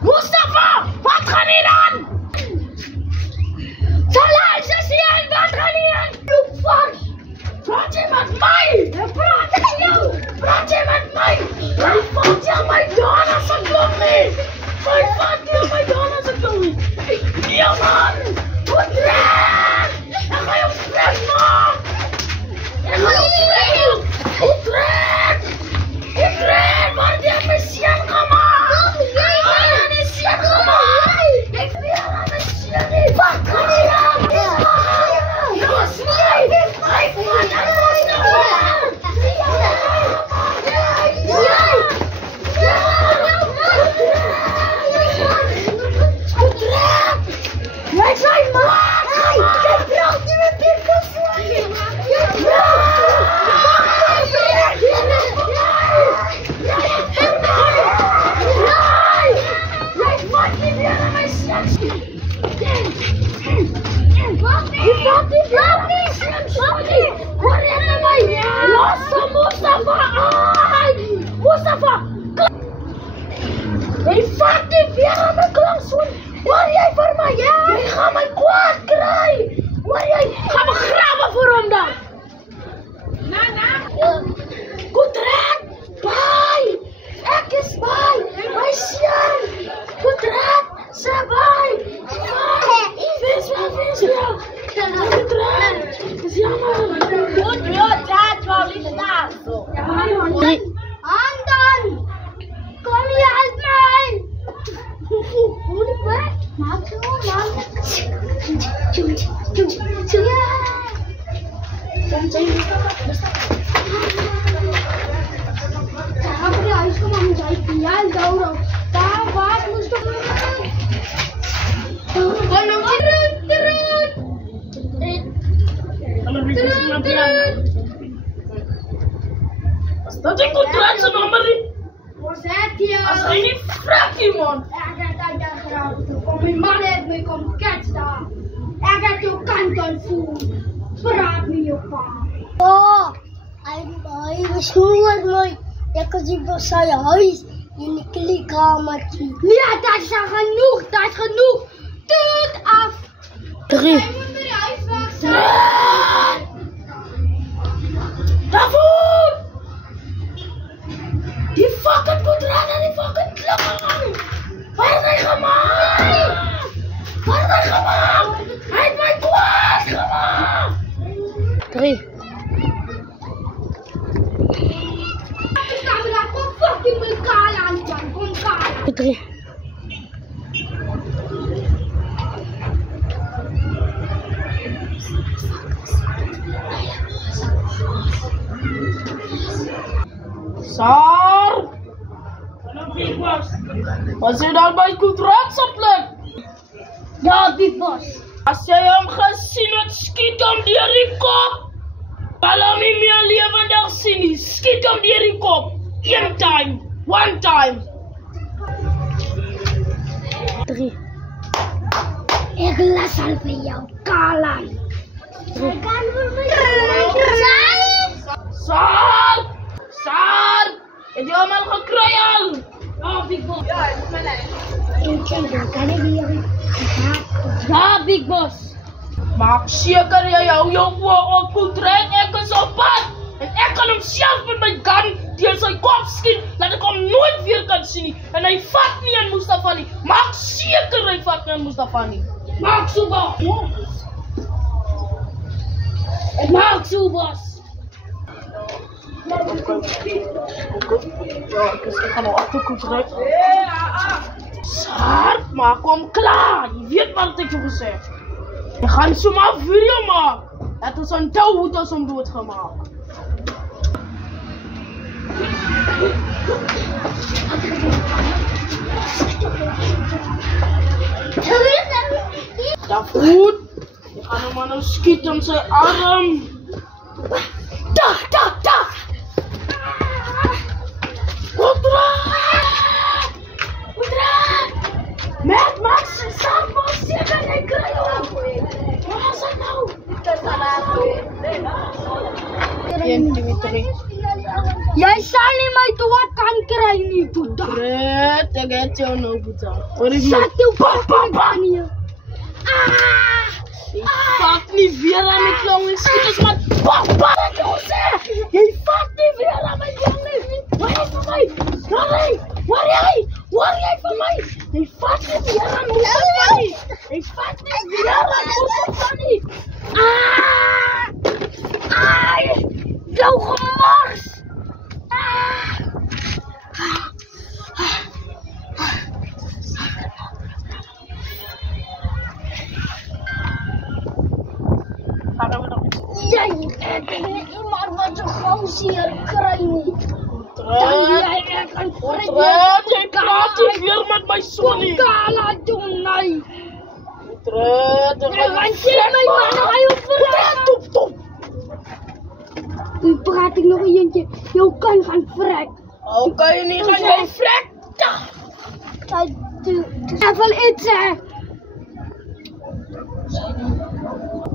Mustafa, wat gaan hier aan? Salah is hier, wat gaan hier aan? You fuck! Praat jy met my? Praat met jou! Praat jy met my? Jy vat jy my Dana se klompie! Jy vat jy my Dana se klompie! Ja man! Goed reg! Ek gaan jou vrek maak! Ek gaan jou vrek! Goed reg! Goed reg! Waar jy my seun gemaak? Ik wil aan mijn serie. Wat kan je aan? Los mij! Hij valt aan Jij zijn maat! Je braucht niet meer pimpels voor je! Mustafa! Jy vat nie weer aan my klanksoen. Hoor jy vir my? Ja. Jy gaan my kwaad kry. Hoor jy? Gaan begrawe vir hom dan. Goed reg. Bye. Ek is bye. My seun. Goed reg. Sê bye. Wees wel. Goed reg. Dis jammer. Goed, dat was niet gedaan. Anton! Kom je uit mij! Moet ik weg? Maak zo, man. Daar je huis komen, zei ja, Doro. Daar waar moest ik dat ik contract zijn nummer. Wat zeg je? Als hij niet vraagt iemand. Ik heb dat daar gedaan. Kom mijn man heeft me komen ketsen. Ik heb je kant voelen. Praat me je pa. Oh, hij was gewoon mooi. Ik had die bij zijn huis in de kleedkamertje. Ja, dat is genoeg. Dat is genoeg. Tot af. 3. Daarvoor! Die fucking putra en die fucking klang! Waar is hij gemaakt? Waar is hij gemaakt? Hij heeft mij kwaad gemaakt! 3. Ik sta me daar gewoon fucking met Kala aan de gang. Kom Kala. 3. Sar! Big Boss! Was je dan bij contract op plek? Ja, Big Boss. Als jij hem gezien hebt, schiet hem die in die kop. Al niet meer levendig zien, schiet hem die in die kop. 1 time, 1 time. 3. Ik las al bij jou, Kalan. Sar! Sar! Heb je hem al gekry al? Ja, Big Boss. Ja, het is mijn lijn. Kan ik hier? Ja, Big Boss. Maak zeker jy hou jou oor op contract. Ek is op pad. En ek kan hom self met my gun deur sy kop skiet, dat ek hom nooit weer kan sien nie. En hy vat nie aan Mustafa nie. Maak seker hy vat nie aan Mustafa nie. Maak so, Boss. Maak so, Boss. Ik ga nou achterkoets rijden. Sar, maak hem klaar. Je weet wat ik heb gezegd. Je gaat zomaar video maken. Het is een touw hoe dat hem doodgemaakt. Dat goed. Je gaat hem aan een schieten in zijn arm. Dag, dag, dag. Met Max samen zeker ik krijg. Wat is dat nou? centimeter. Jij zal niet mij dood kan krijgen, niet Boeddha. Red, ik heb jou nou, Boeddha. Zet je papa niet. Fuck niet weer aan mijn klongen. Schieters, man. Papa, jij vat niet weer aan mijn klongen. Waar jij van mij? Waar jij van mij? Jij vat niet weer aan mijn klongen. Jij vat niet weer aan mijn klongen. Jouw gemors. Jij hebt niet iemand wat je gozer krijgt niet. Jij echt een Jij praat niet weer met mijn Sonny. Kala doen, nee. Red, Wij zien mij maar nog heel verrekt. Top. Nu praat ik nog een eentje. Je kan gaan vrek. Oh, kan je niet gaan jij vrek? Even iets hè.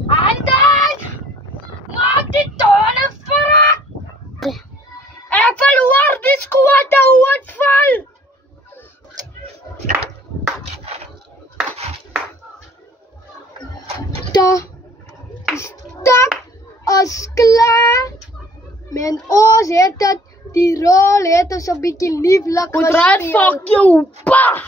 En dan maak die tonen vrek. Even hoor die squad hoe het valt. Dat is dat als klaar. Mijn oor zegt dat die rol heeft dus een beetje lieflijk Fuck you. Pa.